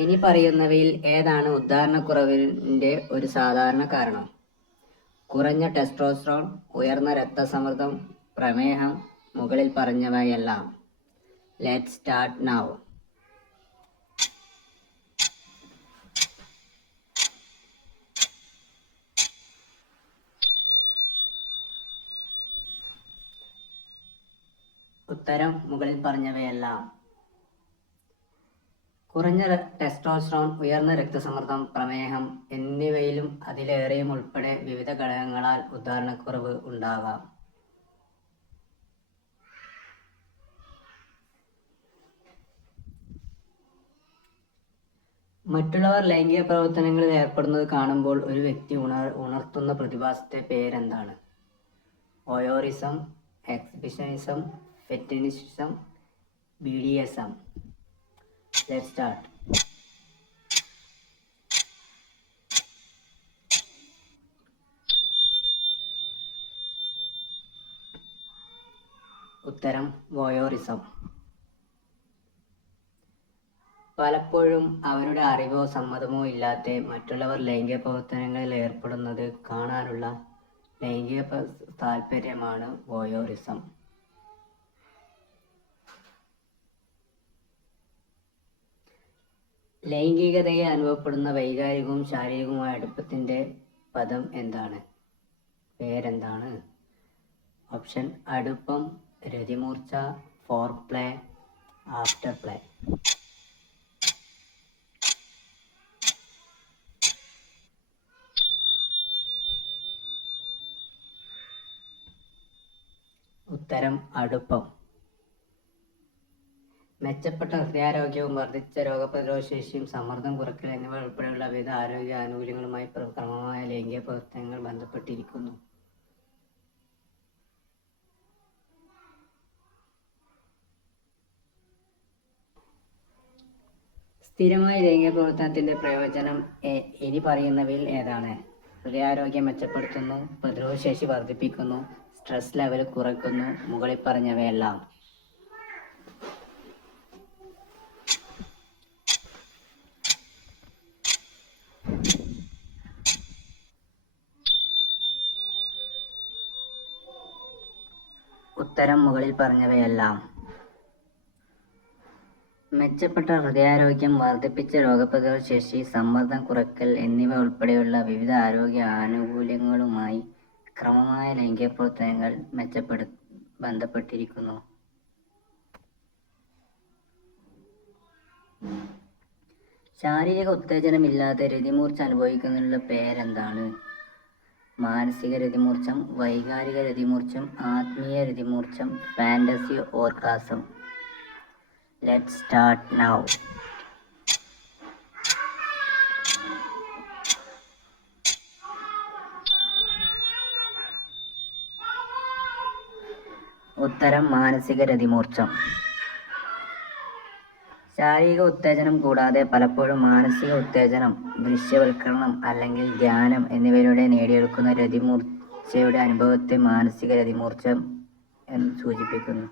ഇനി പറയുന്നവയിൽ ഏതാണ് ഉദാഹരണക്കുറവിന്റെ ഒരു സാധാരണ കാരണം? കുറഞ്ഞ ടെസ്റ്റോസ്റ്ററോൺ, ഉയർന്ന രക്തസമ്മർദ്ദം, പ്രമേഹം, മുകളിൽ പറഞ്ഞവയെല്ലാം. Let's start now. ഉത്തരം മുകളിൽ പറഞ്ഞവയെല്ലാം. കുറഞ്ഞ ടെസ്റ്റോസ്റ്ററോൺ, ഉയർന്ന രക്തസമ്മർദ്ദം, പ്രമേഹം എന്നിവയിലും അതിലേറെയും ഉൾപ്പെടെ വിവിധ ഘടകങ്ങളാൽ ഉദാഹരണക്കുറവ് ഉണ്ടാകാം. മറ്റുള്ളവർ ലൈംഗിക പ്രവർത്തനങ്ങളിൽ ഏർപ്പെടുന്നത് കാണുമ്പോൾ ഒരു വ്യക്തി ഉണർത്തുന്ന പ്രതിഭാസത്തെ പേരെന്താണ്? Voyeurism, exhibitionism, fetishism, BDSM. Let's start. ഉത്തരം വോയറിസം. പലപ്പോഴും അവരുടെ അറിവോ സമ്മതമോ ഇല്ലാതെ മറ്റുള്ളവർ ലൈംഗിക പ്രവർത്തനങ്ങളിൽ ഏർപ്പെടുന്നത് കാണാനുള്ള ലൈംഗിക താൽപര്യമാണ് വോയറിസം. ലൈംഗികതയെ അനുഭവപ്പെടുന്ന വൈകാരികവും ശാരീരികവുമായ അടുപ്പത്തിന്റെ പദം എന്താണ്? പേരെന്താണ്? ഓപ്ഷൻ: അടുപ്പം, രതിമൂർച്ച, ഫോർപ്ലേ, ആഫ്റ്റർ പ്ലേ. ഉത്തരം അടുപ്പം. മെച്ചപ്പെട്ട ഹൃദയാരോഗ്യവും വർദ്ധിച്ച രോഗപ്രതിരോധ ശേഷിയും സമ്മർദ്ദം കുറയ്ക്കൽ എന്നിവ ഉൾപ്പെടെയുള്ള വിവിധ ആരോഗ്യ ആനുകൂല്യങ്ങളുമായി ക്രമമായ ലൈംഗിക പ്രവർത്തനങ്ങൾ ബന്ധപ്പെട്ടിരിക്കുന്നു. സ്ഥിരമായ ലൈംഗിക പ്രവർത്തനത്തിന്റെ പ്രയോജനം ഇനി പറയുന്നവയിൽ ഏതാണ്? ഹൃദയാരോഗ്യം മെച്ചപ്പെടുത്തുന്നു, പ്രതിരോധശേഷി വർദ്ധിപ്പിക്കുന്നു, സ്ട്രെസ് ലെവൽ കുറയ്ക്കുന്നു, മുകളിൽ പറഞ്ഞവയെല്ലാം. ഉത്തരം മുകളിൽ പറഞ്ഞവയെല്ലാം. മെച്ചപ്പെട്ട ഹൃദയാരോഗ്യം, വർദ്ധിപ്പിച്ച രോഗപ്രതിരോധ ശേഷി, സമ്മർദ്ദം കുറയ്ക്കൽ എന്നിവ ഉൾപ്പെടെയുള്ള വിവിധ ആരോഗ്യ ആനുകൂല്യങ്ങളുമായി ക്രമമായ ലൈംഗിക പ്രവർത്തനങ്ങൾ ബന്ധപ്പെട്ടിരിക്കുന്നു. ശാരീരിക ഉത്തേജനമില്ലാതെ രതിമൂർച്ച അനുഭവിക്കുന്നതിനുള്ള പേരെന്താണ്? മാനസിക രതിമൂർച്ഛം, വൈകാരിക രതിമൂർച്ഛം, ആത്മീയ രതിമൂർച്ഛം, fantasy orgasm. Let's start now. ഉത്തരം മാനസിക രതിമൂർച്ഛം. ശാരീരിക ഉത്തേജനം കൂടാതെ പലപ്പോഴും മാനസിക ഉത്തേജനം, ദൃശ്യവൽക്കരണം അല്ലെങ്കിൽ ധ്യാനം എന്നിവയിലൂടെ നേടിയെടുക്കുന്ന രതിമൂർച്ചയുടെ അനുഭവത്തെ മാനസിക രതിമൂർച്ഛം എന്ന് സൂചിപ്പിക്കുന്നു.